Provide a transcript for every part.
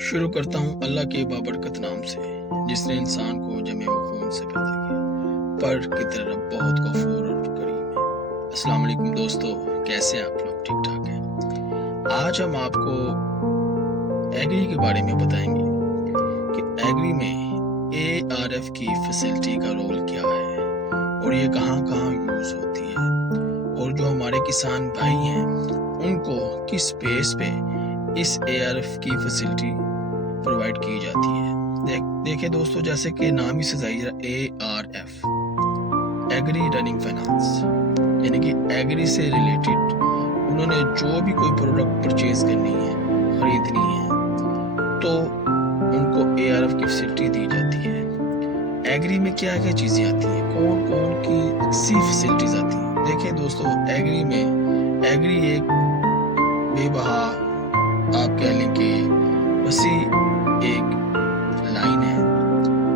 شروع کرتا ہوں اللہ کے بابرکت نام سے، جس نے انسان کو جمع و خون سے پیدا کیا، پر کی طرح بہت غفور اور کریم ہے۔ السلام علیکم دوستو، کیسے ہیں آپ لوگ؟ ٹھیک ٹھاک ہیں؟ آج ہم آپ کو ایگری کے بارے میں بتائیں گے کہ ایگری میں ARF کی فیسلٹی کا رول کیا ہے اور یہ کہاں کہاں یوز ہوتی ہے، اور جو ہمارے کسان بھائی ہیں ان کو کس بیس پہ اس ARF کی فیسلٹی پرووائڈ کی جاتی ہے۔ دیکھیں دوستو، جیسے کہ نام ہی سے ظاہر ہے، ARF ایگری رننگ فائنانس، یعنی کہ ایگری سے ریلیٹڈ انہوں نے جو بھی کوئی پروڈکٹ پرچیز کرنی ہے، خریدنی ہے، تو ان کو ARF کی فیسلٹی دی جاتی ہے۔ ایگری میں کیا کیا چیزیں آتی ہیں، کون کون کی سی فیسلٹیز آتی ہیں؟ دیکھیں دوستو، ایگری میں ایک بے بہا آپ کہہ لیں کہ وسیع ایک لائن ہے،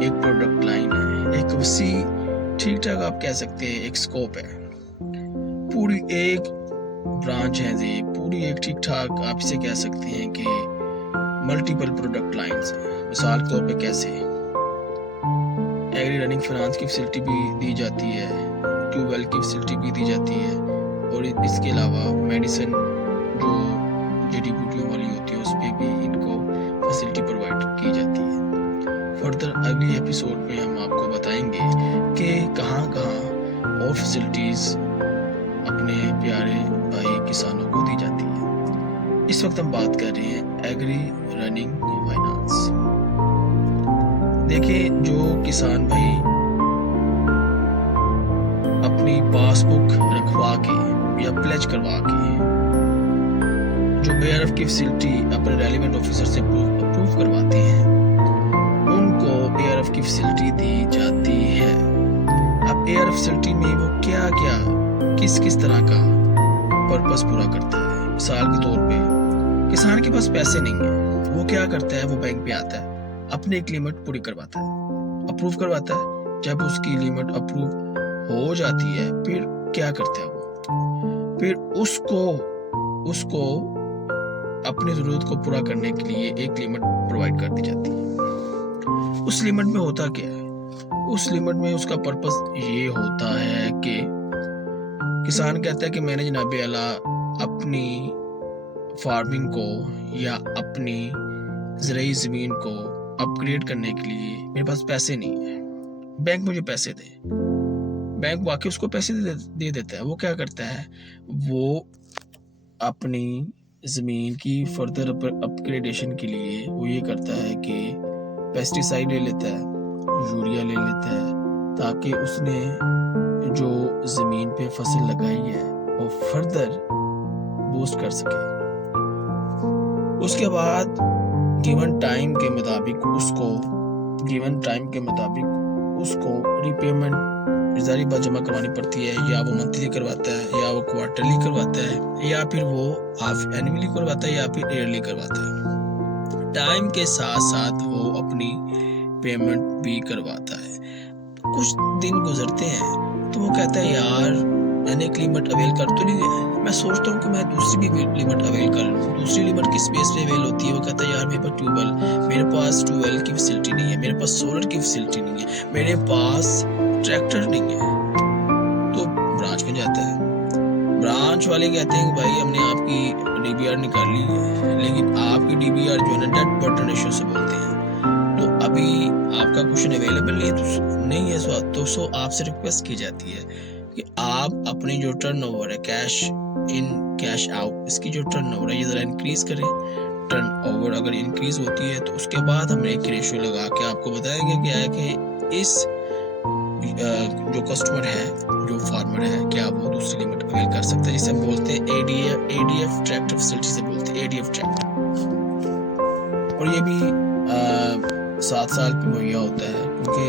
ایک پروڈکٹ لائن ہے، ایک وسیع ٹھیک ٹھاک آپ کہہ سکتے ہیں ایک سکوپ ہے، پوری ایک برانچ ہے، پوری ایک ٹھیک ٹھاک آپ اسے کہہ سکتے ہیں کہ ملٹیپل پروڈکٹ لائنز ہیں۔ مثال کے طور پہ کیسے ایگری رننگ فائنانس کی فیسلٹی بھی دی جاتی ہے، ٹیوب ویل کی فیسلٹی بھی دی جاتی ہے، اور اس کے علاوہ میڈیسن جو جڑی بوٹیوں والی ہوتی ہے اس پہ بھی ان کو فیسلٹی پرووائڈ کی جاتی ہے۔ فردر اگلی ایپیسوڈ میں ہم آپ کو بتائیں گے کہ کہاں کہاں اور فیسلٹیز اپنے پیارے بھائی کسانوں کو دی جاتی ہے۔ اس وقت ہم بات کر رہے ہیں ایگری رننگ فائنانس۔ دیکھیں، جو کسان بھائی اپنی پاس بک رکھوا کے یا پلیج کروا کے جو ARF کی فیسلٹی اپنے ریلیونٹ آفیسر سے اپروو کرواتے ہیں، ان کو ARF کی فیسلٹی دی جاتی ہے۔ اب ARF فیسلٹی میں وہ کیا کس طرح کا پرپس پورا کرتا ہے۔ مثال کے طور پہ کسان کے پاس پیسے نہیں ہیں، وہ کیا کرتا ہے، وہ بینک پہ آتا ہے، اپنے ایک لیمٹ پوری کرواتا ہے، اپروو کرواتا ہے۔ جب اس کی لیمٹ اپروو ہو جاتی ہے، پھر کیا کرتا ہے وہ، پھر اس کو اپنی ضرورت کو پورا کرنے کے لیے ایک لیمٹ پرووائڈ کر دی جاتی ہے۔ اس لیمٹ میں ہوتا کیا ہے؟ اس لیمٹ میں اس کا پرپس یہ ہوتا ہے کہ کسان کہتا ہے کہ میں نے جناب اعلیٰ اپنی فارمنگ کو یا اپنی زرعی زمین کو اپ گریڈ کرنے کے لیے میرے پاس پیسے نہیں ہیں، بینک مجھے پیسے دے۔ بینک واقعی اس کو پیسے دے دیتا ہے۔ وہ کیا کرتا ہے، وہ اپنی زمین کی فردر اپ گریڈیشن کے لیے وہ یہ کرتا ہے کہ پیسٹی سائیڈ لے لیتا ہے، یوریا لے لیتا ہے، تاکہ اس نے جو زمین پہ فصل لگائی ہے وہ فردر بوسٹ کر سکے۔ اس کے بعد گیون ٹائم کے مطابق اس کو ری پیمنٹ ظاہری بات جمع کروانی پڑتی ہے، یا وہ منتھلی کرواتا ہے، یا وہ کوارٹرلی کرواتا ہے، یا پھر وہ ہاف اینولی کرواتا ہے، یا پھر ایئرلی کرواتا ہے۔ ٹائم کے ساتھ ساتھ وہ اپنی پیمنٹ بھی کرواتا ہے۔ کچھ دن گزرتے ہیں تو وہ کہتا ہے، یار میں نے ایک لیمٹ اویل کر تو نہیں ہے، میں سوچتا ہوں کہ میں دوسری بھی لیمٹ اویل کر لوں۔ دوسری لیمٹ کس بیس پہ اویل ہوتی ہے؟ وہ کہتا ہے، یار میرے پاس ٹیوب ویل کی فیسلٹی نہیں ہے، میرے پاس سولر کی فیسلٹی نہیں ہے، میرے پاس ٹریکٹر نہیں ہے۔ تو برانچ میں جاتا ہے، برانچ والے کہتے ہیں کہ بھائی ہم نے آپ کی DBR نکال لی ہے، لیکن آپ کی DBR جو ہے نا ڈیٹ برڈن ریشیو سے بولتے ہیں، تو ابھی آپ کا کوشچن اویلیبل نہیں ہے، تو آپ سے ریکویسٹ کی جاتی ہے کہ آپ اپنی جو ٹرن اوور ہے، کیش ان کیش آؤٹ، اس کی جو ٹرن اوور ہے یہ ذرا انکریز کریں۔ ٹرن اوور اگر انکریز ہوتی ہے تو اس کے بعد ہم ایک ریشیو لگا کے آپ کو بتائیں گے کیا ہے کہ اس جو کسٹمر ہے، جو فارمر ہے، کیا وہ دوسری لیمٹ اویل کر سکتا ہے، جسے ہم بولتے ہیں ADF ٹریکٹر فیسلٹی سے بولتے ہیں، ADF ٹریکٹر۔ اور یہ بھی 7 سال پہ مہیا ہوتا ہے، کیونکہ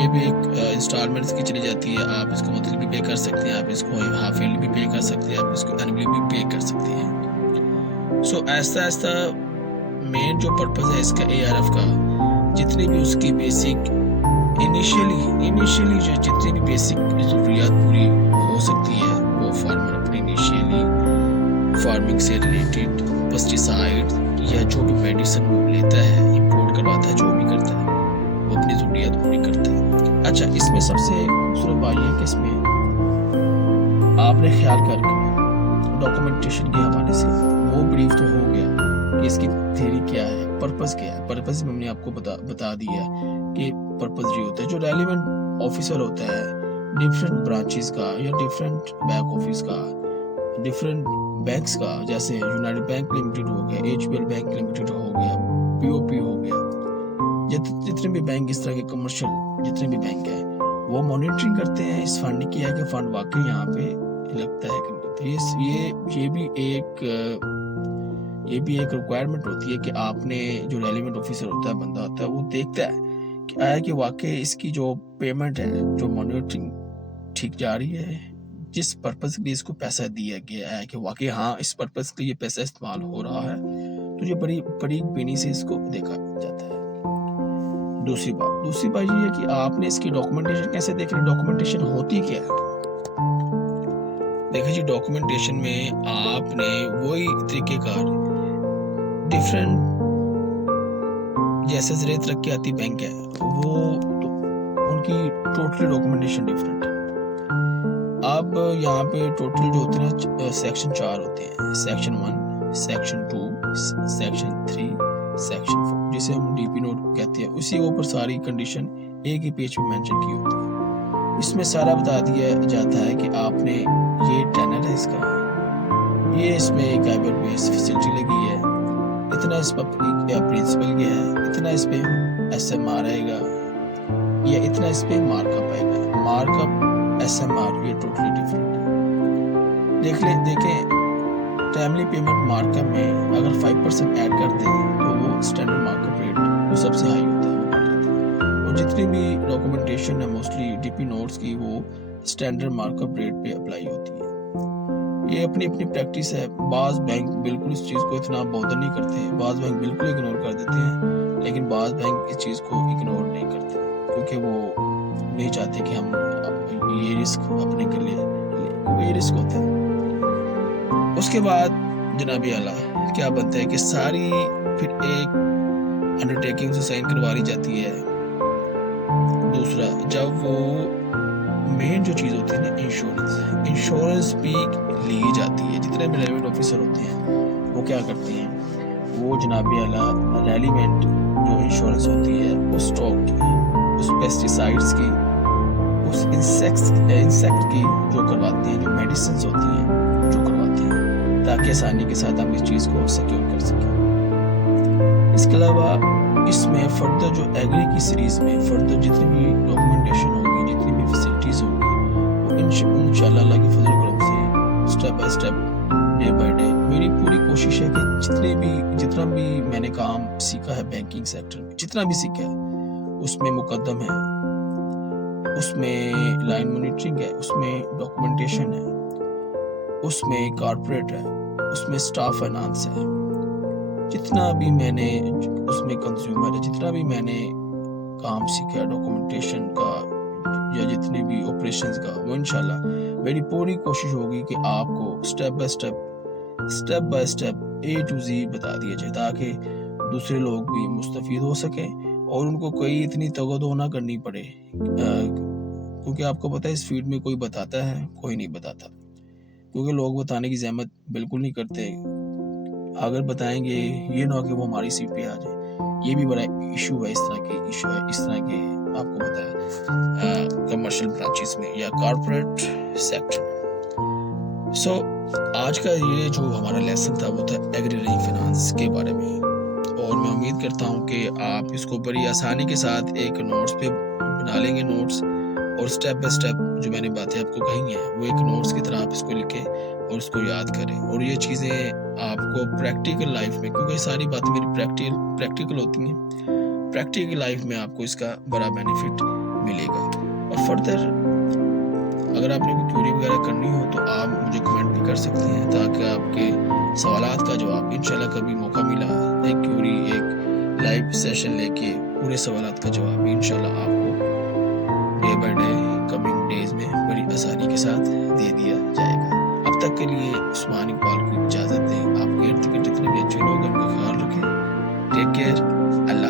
یہ بھی ایک انسٹالمنٹس کی چلی جاتی ہے۔ آپ اس کو منتھلی بھی پے کر سکتے ہیں، آپ اس کو ہاف ایئرلی بھی پے کر سکتے ہیں، آپ اس کو اینولی بھی پے کر سکتے ہیں۔ سو آہستہ مین جو پرپز ہے اس کا ARF کا، جتنی بھی اس کی بیسک انیشیلی جو جتنی بھی بیسک ضروریات پوری ہو سکتی ہے، وہ فارمر اپنی انیشیلی فارمنگ سے ریلیٹڈ پیسٹی سائڈ یا جو بھی मेडिसिन वो लेता है, इंपोर्ट करवाता है, जो भी करता है वो अपनी ज़रूरियात पूरी करता है। अच्छा, इसमें सबसे खूबसूरत बात ये है कि इसमें आपने ख्याल करके डॉक्यूमेंटेशन के हवाले से वो ब्रीफ तो हो गया कि इसकी थ्योरी क्या है, पर्पस क्या है। पर्पस में हमने आपको बता दिया कि पर्पस ये होता है, जो रेलिवेंट ऑफिसर होता है डिफरेंट ब्रांचेस का या डिफरेंट बैक ऑफिस का, डिफरेंट बैंक्स का, जैसे यूनाइटेड बैंक लिमिटेड हो गया, एचबीएल बैंक लिमिटेड हो गया, पीओपी हो गया, जितने भी बैंक इस तरह के कमर्शियल जितने भी बैंक हैं वो मॉनिटरिंग करते हैं इस फंड की है कि फंड वाकई यहाँ पे लगता है कि ये भी एक रिक्वायरमेंट होती है कि आपने जो रेलिवेंट ऑफिसर होता है, बंदा होता है, वो देखता है कि आया कि वाकई इसकी जो पेमेंट है, जो मॉनिटरिंग ठीक जा रही है, जिस पर्पस के लिए इसको पैसा दिया गया है कि वाकई हाँ इस पर्पस के लिए ये पैसा इस्तेमाल हो रहा है, तो ये बड़ी बड़ी बेनी से इसको देखा जाता है। दूसरी बात ये है कि आपने इसकी डॉक्यूमेंटेशन कैसे देखनी, डॉक्यूमेंटेशन होती क्या है। देखिए जी, डॉक्यूमेंटेशन में आपने वही तरीकेकार डिफरेंट, जैसे ज़राए तरक्याती बैंक है वो तो उनकी टोटली डॉक्यूमेंटेशन डिफरेंट है। अब यहाँ पे टोटल जो होते हैं सेक्शन 4 होते हैं, सेक्शन 1, सेक्शन 2, सेक्शन 3, सेक्शन 4, जिसे हम डीपी नोट कहते हैं। उसी के ऊपर सारी कंडीशन एक ही पेज पे मेंशन की होती है। इसमें सारा बता दिया जाता है कि आपने ये टेनर है इसका, ये इसमें एक हाइपर बेस फैसिलिटी लगी है, इतना इस पर प्रिंसिपल गया है, इतना इस पे एसएमआर आएगा या इतना इस पे मार्कअप आएगा। मार्कअप एसएमआर ये टोटली डिफरेंट है। देखें टाइमली पेमेंट मार्कअप में अगर 5% ऐड करते हैं तो वो स्टैंडर्ड मार्कअप रेट वो सबसे हाई होता है, वो बढ़ जाता है। और जितनी भी डॉक्यूमेंटेशन है मोस्टली डीपी नोट्स की वो स्टैंडर्ड मार्कअप रेट पे अप्लाई होती है। ये अपनी अपनी प्रैक्टिस है। बाज़ बैंक बिल्कुल इस चीज़ को इतना बॉदर नहीं करते, बाज़ बैंक बिल्कुल इग्नोर कर देते हैं, लेकिन बाज़ बैंक इस चीज़ को इग्नोर नहीं करते क्योंकि वो नहीं चाहते कि हम ये रिस्क अपने के लिए लें, ये रिस्क होता है। उसके बाद जनाबी आला क्या बनता है कि सारी फिर एक अंडरटेकिंग से साइन करवा ली जाती है। दूसरा, जब वो मेन जो चीज़ होती है ना इंश्योरेंस भी ली जाती है। जितने भी रेलिवेंट ऑफिसर होते हैं वो क्या करते हैं, वो जनाबी आला रेलिवेंट जो इंश्योरेंस होती है उस स्टॉक की, उस पेस्टिसाइड्स की, उस इंसेक्ट की जो करवाते हैं, जो मेडिसिन होती हैं जो करवाते हैं, ताकि आसानी के साथ हम इस चीज़ को सिक्योर कर सकें। इसके अलावा इसमें फर्दर जो एग्री की सीरीज़ में फर्दर जितनी भी डॉक्यूमेंटेशन होगी, जितनी भी फैसिलिटीज़ होगी, वो इंशाअल्लाह अल्लाह के फजल करम से step by step, day by day मेरी पूरी कोशिश है कि जितना भी मैंने काम सीखा है बैंकिंग सेक्टर में, जितना भी सीखा है उसमें मुकद्दम है, उसमें लाइन मॉनिटरिंग है, उसमें डॉक्यूमेंटेशन है, उसमें कॉर्पोरेट है, उसमें स्टाफ फाइनेंस है, जितना भी मैंने उसमें कंज्यूमर है, जितना भी मैंने काम सीखा डॉक्यूमेंटेशन का या जितने भी ऑपरेशंस का, वो इंशाल्लाह मेरी पूरी कोशिश होगी कि आपको step by step A to Z बता दिया जाए ताकि दूसरे लोग भी मुस्तफीद हो सकें और उनको कोई इतनी तगदो ना करनी पड़े, क्योंकि आपको पता है इस फील्ड में कोई बताता है कोई नहीं बताता, क्योंकि लोग बताने की ज़हमत बिल्कुल नहीं करते। अगर बताएंगे ये ना कि वो हमारी सीट पे आ जाए, ये भी बड़ा इशू है। इस तरह के आपको पता है कमर्शियल ब्रांचेस में या कॉर्पोरेट सेक्टर में। सो आज का ये जो हमारा लेसन था वो था एग्री फाइनेंस के बारे में, और मैं उम्मीद करता हूँ कि आप इसको बड़ी आसानी के साथ एक नोट्स पे बना लेंगे नोट्स, और स्टेप बाय स्टेप जो मैंने बातें आपको कही हैं वो एक नोट्स की तरह आप इसको लिखें और उसको याद करें, और ये चीज़ें आपको प्रैक्टिकल लाइफ में, क्योंकि सारी बातें मेरी प्रैक्टिकल होती हैं, प्रैक्टिकल लाइफ में आपको इसका बड़ा बेनिफिट मिलेगा। और फर्दर अगर आपने कोई क्वेरी वगैरह करनी हो तो आप मुझे कमेंट भी कर सकते हैं, ताकि आपके सवालात का जवाब इंशाल्लाह कभी मौका मिला एक क्वेरी एक लाइव सेशन लेके पूरे सवालात का जवाब इंशाल्लाह आपको day by day coming days में बड़ी आसानी के साथ दे दिया जाएगा। अब तक के लिए उस्मान इकबाल को इजाज़त दें। आपके इर्द गिर्द जितने भी अच्छे लोग हैं उनका ख्याल रखें। کیئر. اللہ